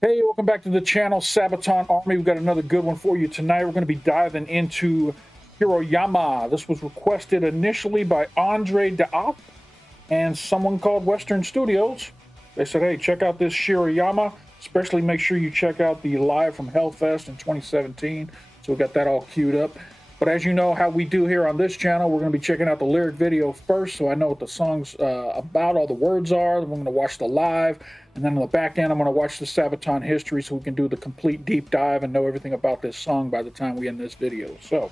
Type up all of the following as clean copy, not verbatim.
Hey, welcome back to the channel, Sabaton Army. We've got another good one for you tonight. We're going to be diving into Shiroyama. This was requested initially by Andre Daop and someone called Western Studios. They said, hey, check out this Shiroyama. Especially make sure you check out the Live from Hellfest in 2017. So we got that all queued up. But as you know how we do here on this channel, we're going to be checking out the lyric video first, so I know what the song's about, all the words are. Then we're going to watch the live, and then on the back end, I'm going to watch the Sabaton History so we can do the complete deep dive and know everything about this song by the time we end this video. So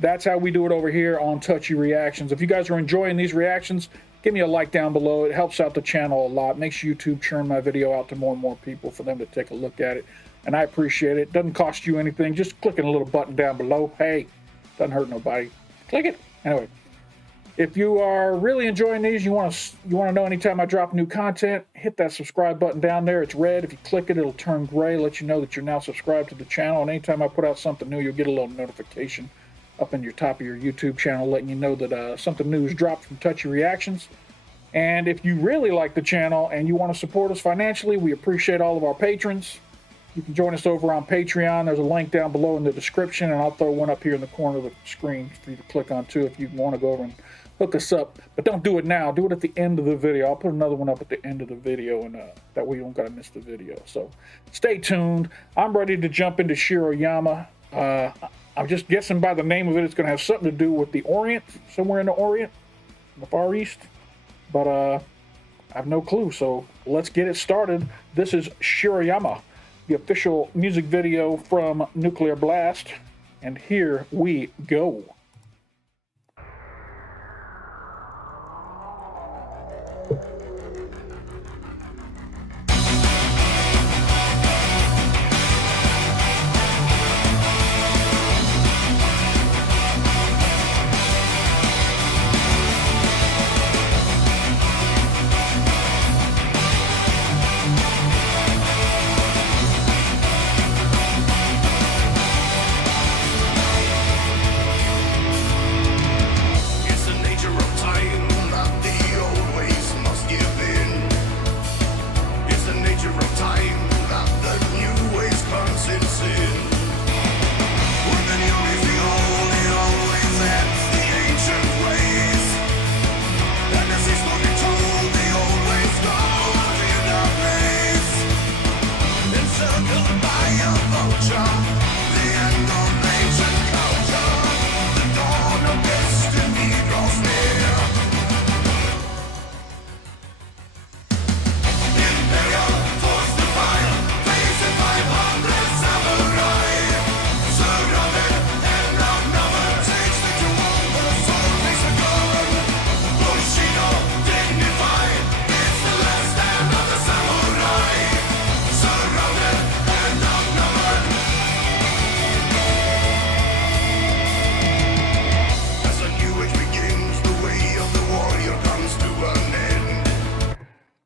that's how we do it over here on Touchy Reactions. If you guys are enjoying these reactions, give me a like down below. It helps out the channel a lot. Makes YouTube churn my video out to more and more people for them to take a look at it. And I appreciate it. Doesn't cost you anything. Just clicking a little button down below. Hey, doesn't hurt nobody. Click it. Anyway, if you are really enjoying these, you want to know anytime I drop new content, hit that subscribe button down there. It's red. If you click it, it'll turn gray, let you know that you're now subscribed to the channel. And anytime I put out something new, you'll get a little notification up in your top of your YouTube channel letting you know that something new is dropped from Touchy Reactions. And if you really like the channel and you want to support us financially, we appreciate all of our patrons. You can join us over on Patreon. There's a link down below in the description, and I'll throw one up here in the corner of the screen for you to click on too if you want to go over and hook us up. But don't do it now. Do it at the end of the video. I'll put another one up at the end of the video, and that way you don't got to miss the video. So stay tuned. I'm ready to jump into Shiroyama. I'm just guessing by the name of it, it's going to have something to do with the Orient, somewhere in the Orient, in the Far East. But I have no clue, so let's get it started. This is Shiroyama, the official music video from Nuclear Blast, and here we go.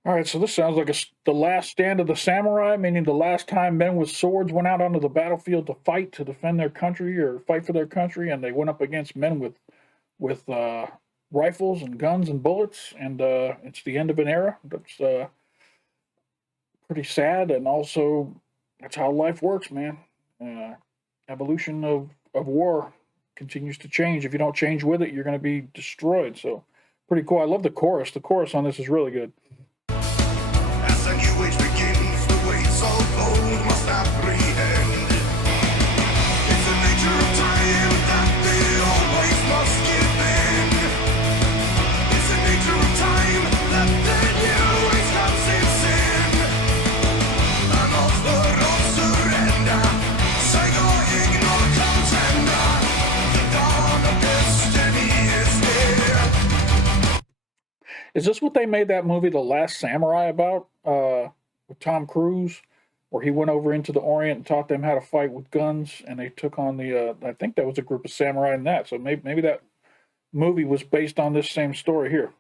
All right, so this sounds like the last stand of the samurai, meaning the last time men with swords went out onto the battlefield to fight to defend their country or fight for their country, and they went up against men with rifles and guns and bullets, and it's the end of an era. That's pretty sad, and also that's how life works, man. Evolution of war continues to change. If you don't change with it, you're going to be destroyed. So pretty cool. I love the chorus. The chorus on this is really good. A new age begins, the weights of old must apprehend. It's the nature of time that they always must give in. It's the nature of time that the new age comes in sin. An offer of surrender, Saigo ignore contender. The dawn of destiny is near. Is this what they made that movie The Last Samurai about, with Tom Cruise, where he went over into the Orient and taught them how to fight with guns, and they took on the, I think that was a group of samurai in that, so maybe that movie was based on this same story here.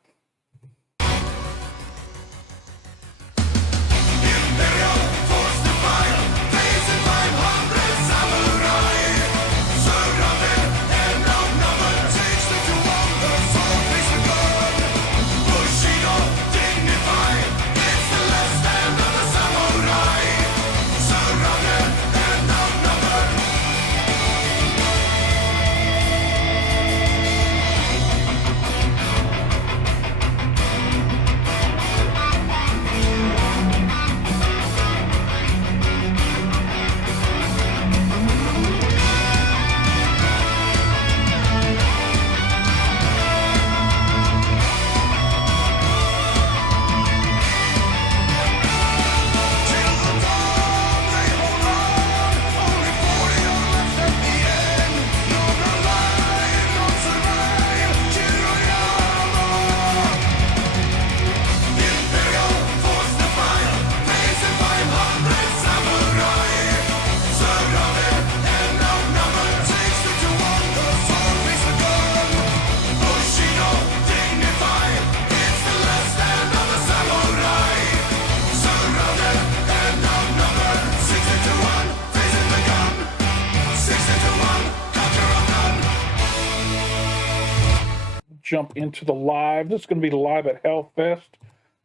jump into the live. This is going to be live at Hellfest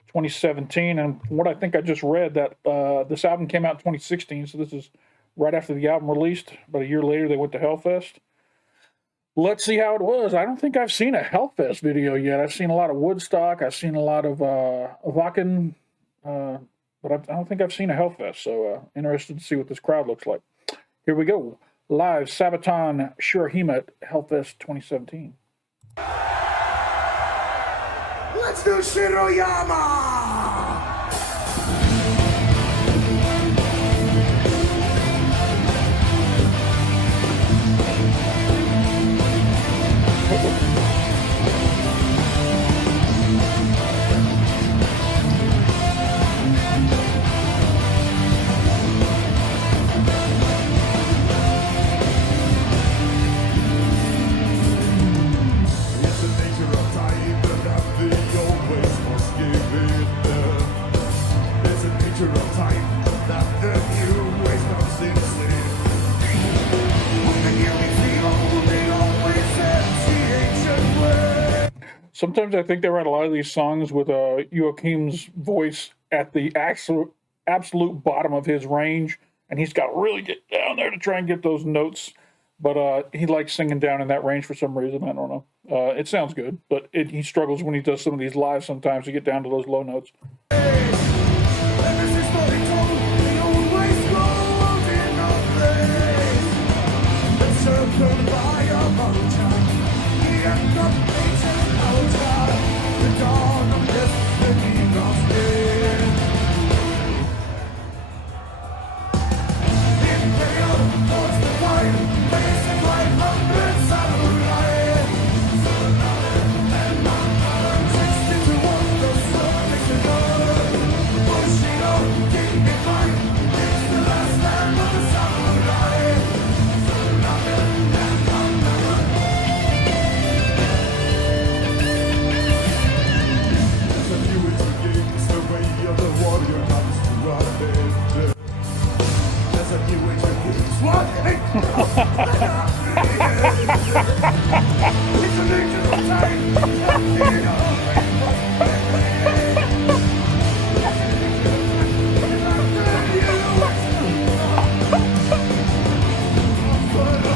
2017. And from what I think I just read, that this album came out in 2016. So this is right after the album released. About a year later, they went to Hellfest. Let's see how it was. I don't think I've seen a Hellfest video yet. I've seen a lot of Woodstock. I've seen a lot of Wacken. But I don't think I've seen a Hellfest. So interested to see what this crowd looks like. Here we go. Live Sabaton Hiroyama at Hellfest 2017. Let's do Shiroyama! Sometimes I think they write a lot of these songs with Joachim's voice at the absolute bottom of his range, and he's got to really get down there to try and get those notes. But he likes singing down in that range for some reason. I don't know. It sounds good, but he struggles when he does some of these live sometimes to get down to those low notes.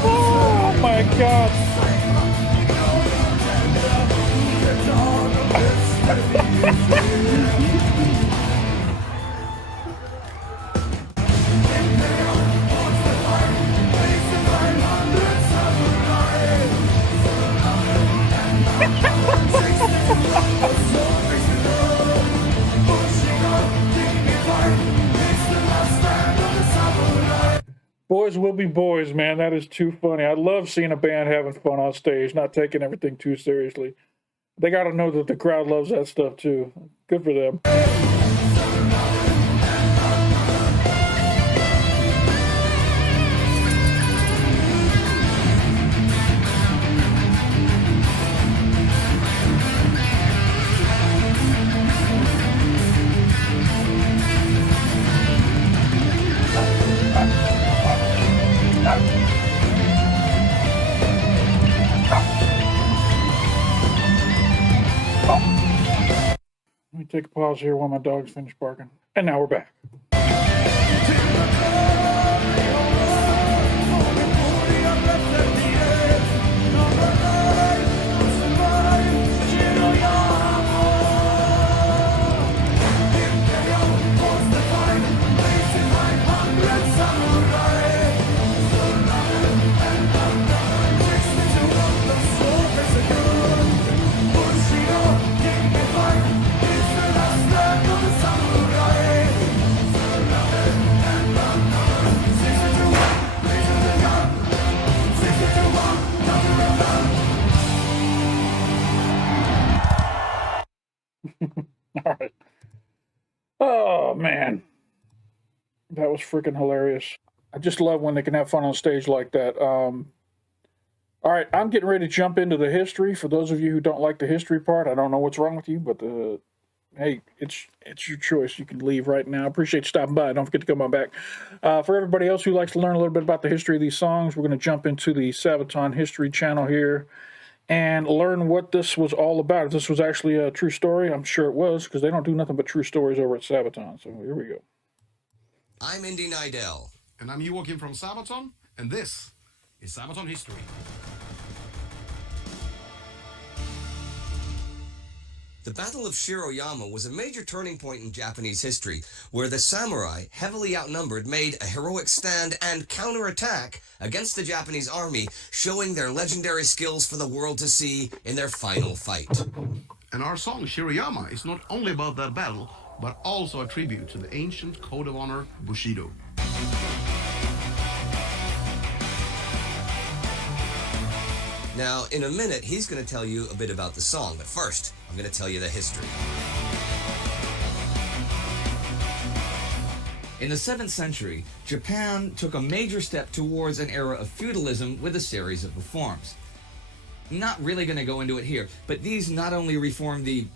Oh my God. Boys will be boys, man. That is too funny. I love seeing a band having fun on stage, not taking everything too seriously. They got to know that the crowd loves that stuff too. Good for them. Let me take a pause here while my dogs finish barking. And now we're back. All right. Oh, man. That was freaking hilarious. I just love when they can have fun on stage like that. All right, I'm getting ready to jump into the history. For those of you who don't like the history part, I don't know what's wrong with you, but hey, it's your choice. You can leave right now. I appreciate you stopping by. Don't forget to come on back. For everybody else who likes to learn a little bit about the history of these songs, we're going to jump into the Sabaton History channel here. and learn what this was all about. If this was actually a true story, I'm sure it was, because they don't do nothing but true stories over at Sabaton. So here we go. I'm Indy Nidell. And I'm Joachim from Sabaton, and this is Sabaton History. The Battle of Shiroyama was a major turning point in Japanese history, where the samurai, heavily outnumbered, made a heroic stand and counterattack against the Japanese army, showing their legendary skills for the world to see in their final fight. And our song Shiroyama is not only about that battle, but also a tribute to the ancient code of honor Bushido. Now, in a minute, he's going to tell you a bit about the song, but first, I'm going to tell you the history. In the 7th century, Japan took a major step towards an era of feudalism with a series of reforms. Not really going to go into it here, but these not only reformed the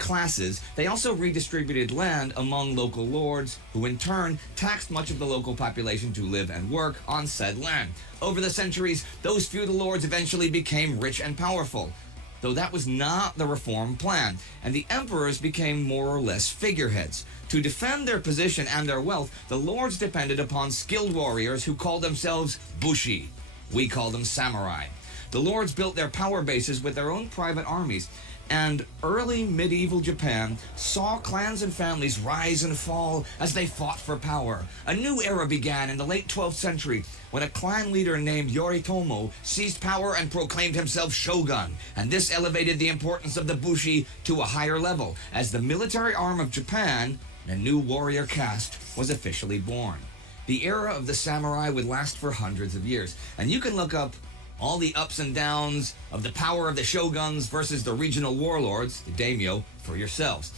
classes, they also redistributed land among local lords, who in turn taxed much of the local population to live and work on said land. Over the centuries, those feudal lords eventually became rich and powerful, though that was not the reform plan, and the emperors became more or less figureheads. To defend their position and their wealth, the lords depended upon skilled warriors who called themselves bushi. We call them samurai. The lords built their power bases with their own private armies, and early medieval Japan saw clans and families rise and fall as they fought for power. A new era began in the late 12th century when a clan leader named Aritomo seized power and proclaimed himself shogun, and this elevated the importance of the bushi to a higher level as the military arm of Japan. A new warrior caste was officially born. The era of the samurai would last for hundreds of years, and you can look up all the ups and downs of the power of the shoguns versus the regional warlords, the daimyo, for yourselves.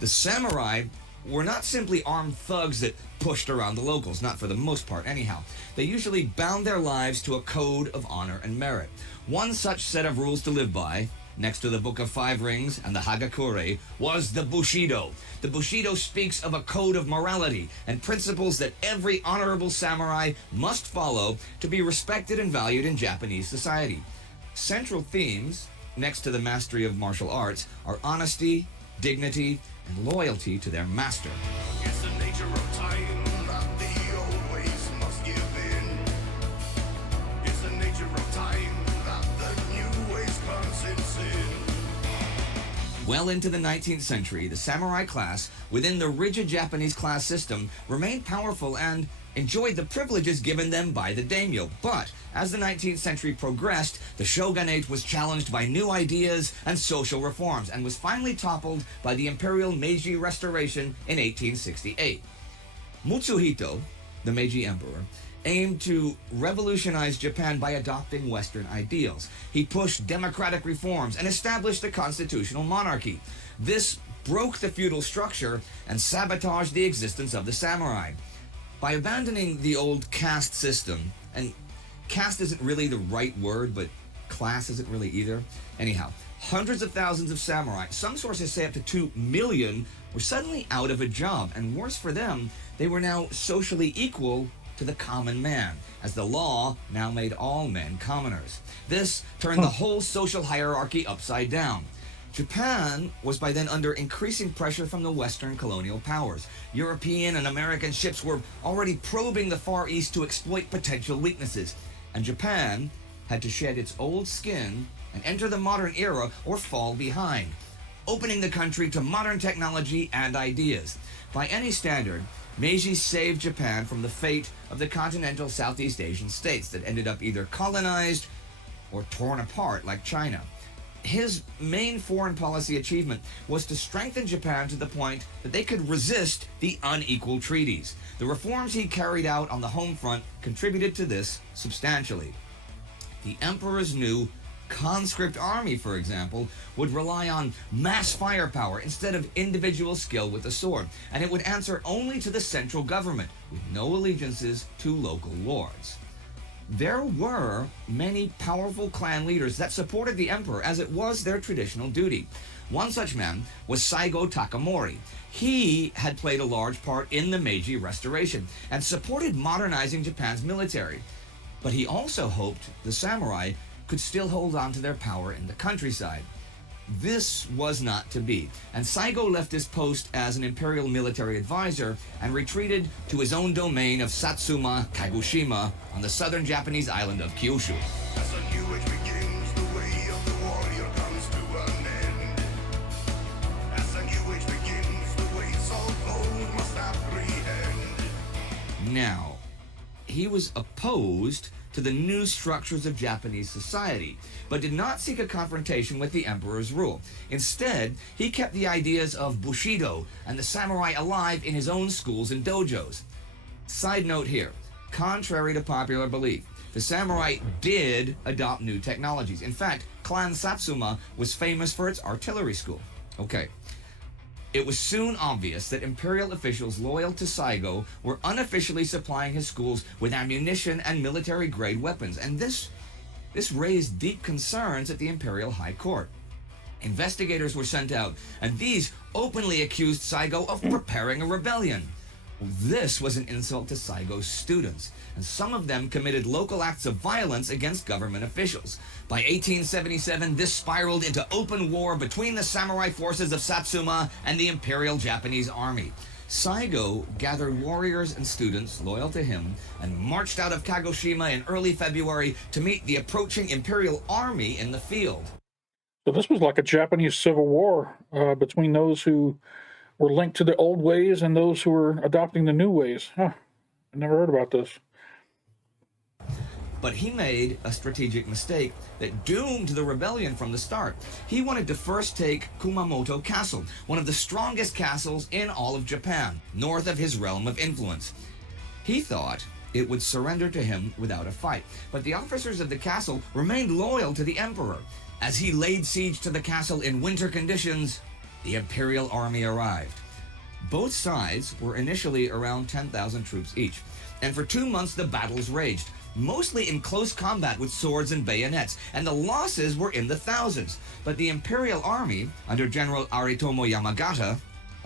The samurai were not simply armed thugs that pushed around the locals, not for the most part anyhow. They usually bound their lives to a code of honor and merit. One such set of rules to live by, next to the Book of Five Rings and the Hagakure, was the Bushido. The Bushido speaks of a code of morality and principles that every honorable samurai must follow to be respected and valued in Japanese society. Central themes, next to the mastery of martial arts, are honesty, dignity, and loyalty to their master. It's the nature of time that the old ways must give in. It's the nature of time that the new ways consist in. Well into the 19th century, the samurai class, within the rigid Japanese class system, remained powerful and enjoyed the privileges given them by the daimyo. But as the 19th century progressed, the shogunate was challenged by new ideas and social reforms, and was finally toppled by the Imperial Meiji Restoration in 1868. Mutsuhito, the Meiji Emperor, aimed to revolutionize Japan by adopting Western ideals. He pushed democratic reforms and established a constitutional monarchy. This broke the feudal structure and sabotaged the existence of the samurai. By abandoning the old caste system, and caste isn't really the right word, but class isn't really either. Anyhow, hundreds of thousands of samurai, some sources say up to 2 million, were suddenly out of a job, and worse for them, they were now socially equal to the common man, as the law now made all men commoners. This turned the whole social hierarchy upside down. Japan was by then under increasing pressure from the Western colonial powers. European and American ships were already probing the Far East to exploit potential weaknesses, and Japan had to shed its old skin and enter the modern era or fall behind, opening the country to modern technology and ideas. By any standard, Meiji saved Japan from the fate of the continental Southeast Asian states that ended up either colonized or torn apart like China. His main foreign policy achievement was to strengthen Japan to the point that they could resist the unequal treaties. The reforms he carried out on the home front contributed to this substantially. The emperor's new conscript army, for example, would rely on mass firepower instead of individual skill with the sword, and it would answer only to the central government, with no allegiances to local lords. There were many powerful clan leaders that supported the emperor, as it was their traditional duty. One such man was Saigō Takamori. He had played a large part in the Meiji Restoration and supported modernizing Japan's military. But he also hoped the samurai could still hold on to their power in the countryside. This was not to be, and Saigo left his post as an imperial military advisor and retreated to his own domain of Satsuma, Kagoshima, on the southern Japanese island of Kyushu. As a new age begins, the way of the warrior comes to an end. As a new age begins, the ways of old must apprehend. Now, he was opposed to the new structures of Japanese society, but did not seek a confrontation with the emperor's rule. Instead, he kept the ideas of Bushido and the samurai alive in his own schools and dojos. Side note here, contrary to popular belief, the samurai did adopt new technologies. In fact, Clan Satsuma was famous for its artillery school. Okay. It was soon obvious that imperial officials loyal to Saigo were unofficially supplying his schools with ammunition and military-grade weapons, and this raised deep concerns at the imperial high court. Investigators were sent out, and these openly accused Saigo of preparing a rebellion. This was an insult to Saigo's students, and some of them committed local acts of violence against government officials. By 1877, this spiraled into open war between the samurai forces of Satsuma and the Imperial Japanese Army. Saigo gathered warriors and students loyal to him and marched out of Kagoshima in early February to meet the approaching Imperial Army in the field. So this was like a Japanese civil war between those who were linked to the old ways and those who were adopting the new ways. Huh. I never heard about this. But he made a strategic mistake that doomed the rebellion from the start. He wanted to first take Kumamoto Castle, one of the strongest castles in all of Japan, north of his realm of influence. He thought it would surrender to him without a fight, but the officers of the castle remained loyal to the emperor. As he laid siege to the castle in winter conditions, the imperial army arrived. Both sides were initially around 10,000 troops each, and for 2 months the battles raged, mostly in close combat with swords and bayonets, and the losses were in the thousands. But the imperial army, under General Aritomo Yamagata,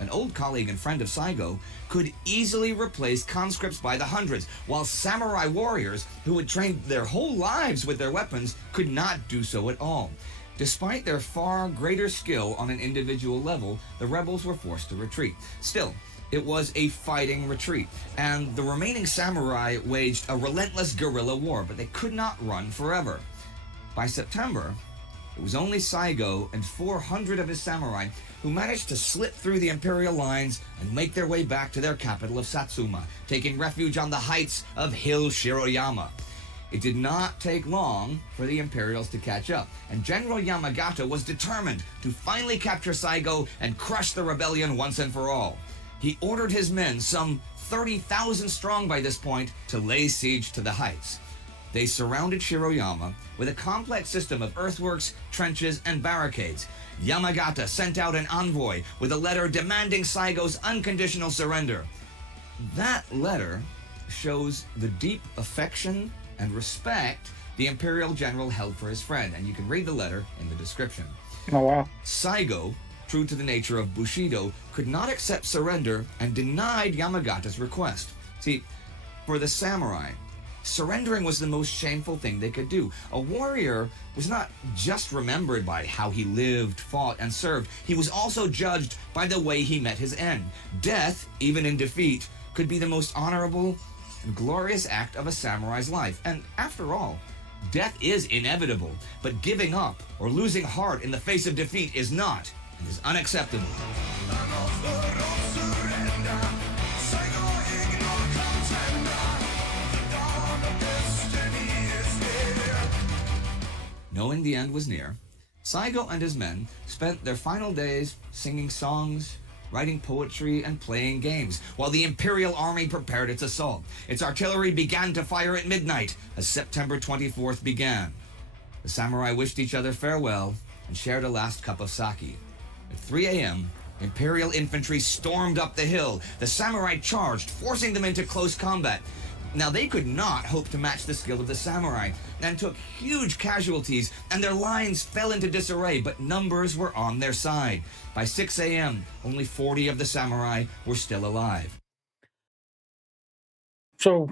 an old colleague and friend of Saigo, could easily replace conscripts by the hundreds, while samurai warriors, who had trained their whole lives with their weapons, could not do so at all. Despite their far greater skill on an individual level, the rebels were forced to retreat. Still, it was a fighting retreat, and the remaining samurai waged a relentless guerrilla war, but they could not run forever. By September, it was only Saigo and 400 of his samurai who managed to slip through the imperial lines and make their way back to their capital of Satsuma, taking refuge on the heights of Hill Shiroyama. It did not take long for the Imperials to catch up, and General Yamagata was determined to finally capture Saigo and crush the rebellion once and for all. He ordered his men, some 30,000 strong by this point, to lay siege to the heights. They surrounded Shiroyama with a complex system of earthworks, trenches, and barricades. Yamagata sent out an envoy with a letter demanding Saigo's unconditional surrender. That letter shows the deep affection and respect the imperial general held for his friend, and you can read the letter in the description. Oh, wow. Saigo, true to the nature of Bushido, could not accept surrender and denied Yamagata's request. See, for the samurai, surrendering was the most shameful thing they could do. A warrior was not just remembered by how he lived, fought, and served. He was also judged by the way he met his end. Death, even in defeat, could be the most honorable and glorious act of a samurai's life. And after all, death is inevitable, but giving up or losing heart in the face of defeat is not, and is unacceptable. Knowing the end was near, Saigo and his men spent their final days singing songs, writing poetry, and playing games, while the Imperial Army prepared its assault. Its artillery began to fire at midnight as September 24th began. The samurai wished each other farewell and shared a last cup of sake. At 3 a.m., Imperial infantry stormed up the hill. The samurai charged, forcing them into close combat. Now, they could not hope to match the skill of the samurai, and took huge casualties, and their lines fell into disarray, but numbers were on their side. By 6 a.m., only 40 of the samurai were still alive. So,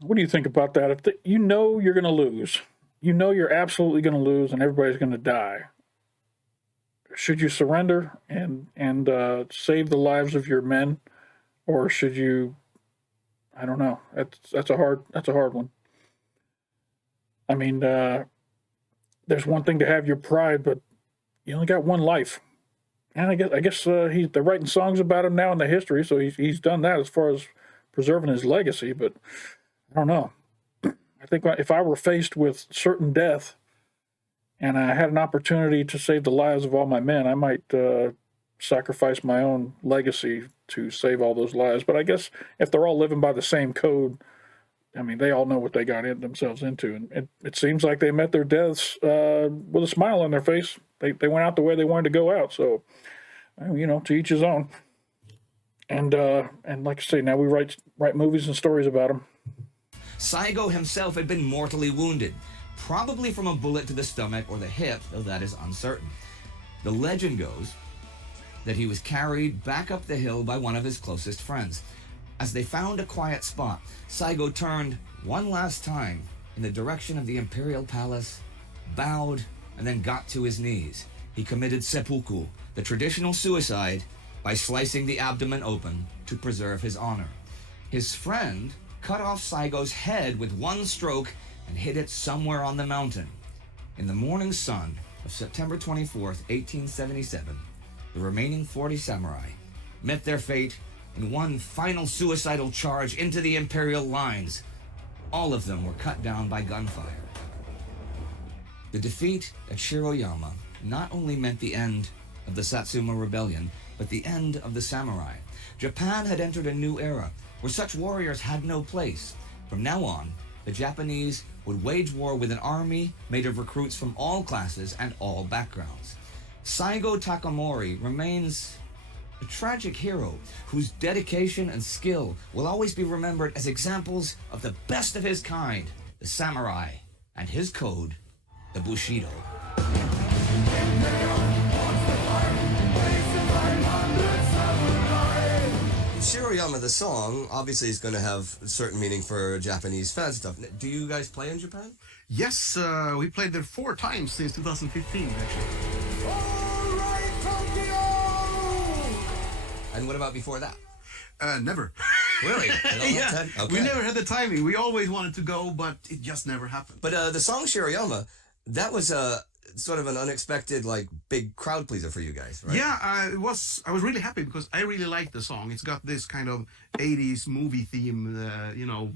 what do you think about that? You know you're going to lose. you know you're absolutely going to lose and everybody's going to die. Should you surrender and save the lives of your men, or should you? I don't know. That's a hard one. I mean, there's one thing to have your pride, but you only got one life. And I guess they're writing songs about him now in the history, so he's done that as far as preserving his legacy. But I don't know. I think if I were faced with certain death and I had an opportunity to save the lives of all my men, I might sacrifice my own legacy to save all those lives. But I guess if they're all living by the same code, I mean, they all know what they got themselves into. And it seems like they met their deaths with a smile on their face. They went out the way they wanted to go out. So, you know, to each his own. And like I say, now we write movies and stories about them. Saigo himself had been mortally wounded, probably from a bullet to the stomach or the hip, though that is uncertain. The legend goes that he was carried back up the hill by one of his closest friends. As they found a quiet spot, Saigo turned one last time in the direction of the imperial palace, bowed, and then got to his knees. He committed seppuku, the traditional suicide, by slicing the abdomen open to preserve his honor. His friend cut off Saigo's head with one stroke and hid it somewhere on the mountain. In the morning sun of September 24th, 1877, the remaining 40 samurai met their fate in one final suicidal charge into the imperial lines. All of them were cut down by gunfire. The defeat at Shiroyama not only meant the end of the Satsuma Rebellion, but the end of the samurai. Japan had entered a new era where such warriors had no place. From now on, the Japanese would wage war with an army made of recruits from all classes and all backgrounds. Saigō Takamori remains a tragic hero whose dedication and skill will always be remembered as examples of the best of his kind, the samurai, and his code, the Bushido. Shiroyama, the song, obviously is going to have a certain meaning for Japanese fans and stuff. Do you guys play in Japan? Yes, we played there 4 times since 2015, actually. All right, Tokyo! And what about before that? Never. Really? Yeah, Okay. we never had the timing. We always wanted to go, but it just never happened. But the song Shiroyama, that was sort of an unexpected, like, big crowd pleaser for you guys, right? Yeah, I was really happy because I really liked the song. It's got this kind of 80s movie theme,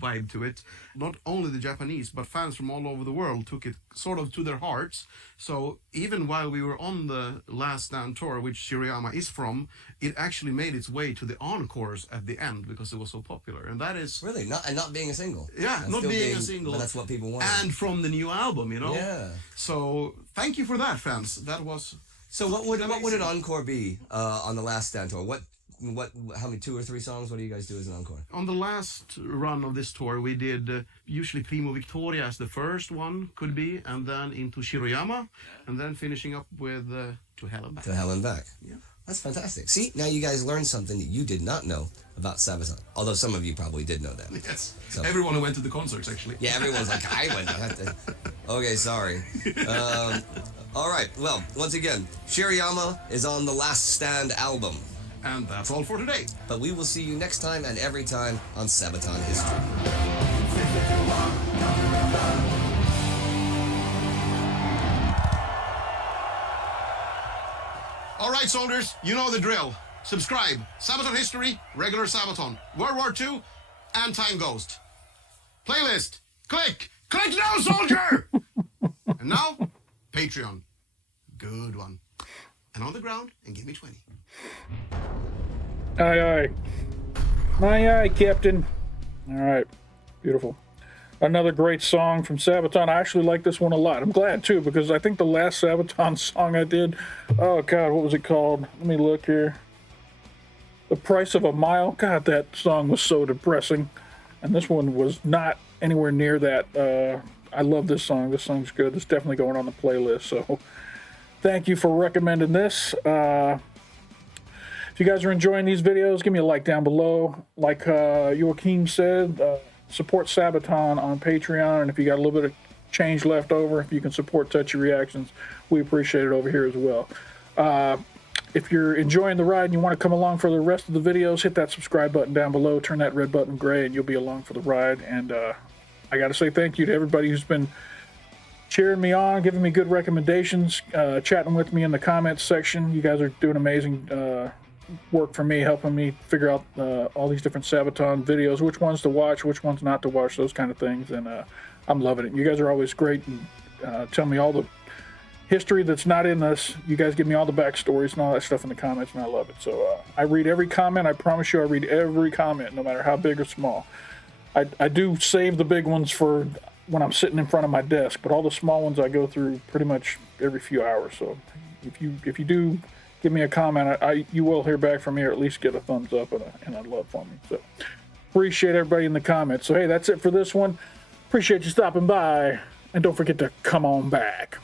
vibe to it. Not only the Japanese, but fans from all over the world took it sort of to their hearts. So even while we were on the Last Stand tour, which Shiroyama is from, it actually made its way to the encores at the end because it was so popular. And that is... Really? Not being a single? Yeah, And not still being a single. But that's what people wanted. And from the new album, Yeah. So thank you for that, fans. That was... So what would an encore be on the Last Stand tour? How many, 2 or 3 songs? What do you guys do as an encore? On the last run of this tour, we did usually Primo Victoria as the first one could be, and then into Shiroyama, and then finishing up with To Hell and Back. To Hell and Back. Yeah. That's fantastic. See, now you guys learned something that you did not know about Sabaton. Although some of you probably did know that. Yes. So- Everyone who went to the concerts, actually. Yeah, everyone's like, I went. I had to. Okay, sorry. All right. Well, once again, Shiroyama is on the Last Stand album. And that's all for today. But we will see you next time and every time on Sabaton History. All right, soldiers, you know the drill. Subscribe. Sabaton History, regular Sabaton. World War II, and Time Ghost. Playlist. Click. Click now, soldier! And now, Patreon. Good one. And on the ground, and give me 20. Aye, aye. Aye, aye, Captain. All right. Beautiful. Another great song from Sabaton. I actually like this one a lot. I'm glad, too, because I think the last Sabaton song I did, oh, God, what was it called? Let me look here. The Price of a Mile. God, that song was so depressing. And this one was not anywhere near that. I love this song. This song's good. It's definitely going on the playlist. So thank you for recommending this. If you guys are enjoying these videos, give me a like down below. Like Joachim said, support Sabaton on Patreon. And if you got a little bit of change left over, if you can support Touchy Reactions, we appreciate it over here as well. If you're enjoying the ride and you want to come along for the rest of the videos, hit that subscribe button down below, turn that red button gray, and you'll be along for the ride. And I got to say thank you to everybody who's been cheering me on, giving me good recommendations, chatting with me in the comments section. You guys are doing amazing work for me, helping me figure out all these different Sabaton videos, which ones to watch, which ones not to watch, those kind of things. And I'm loving it. You guys are always great and tell me all the history that's not in this. You guys give me all the backstories and all that stuff in the comments, and I love it. So I read every comment. I promise you I read every comment, no matter how big or small. I do save the big ones for when I'm sitting in front of my desk, but all the small ones I go through pretty much every few hours. So if you do give me a comment, you will hear back from me, or at least get a thumbs up and a love for me. So appreciate everybody in the comments. So hey, that's it for this one. Appreciate you stopping by, and don't forget to come on back.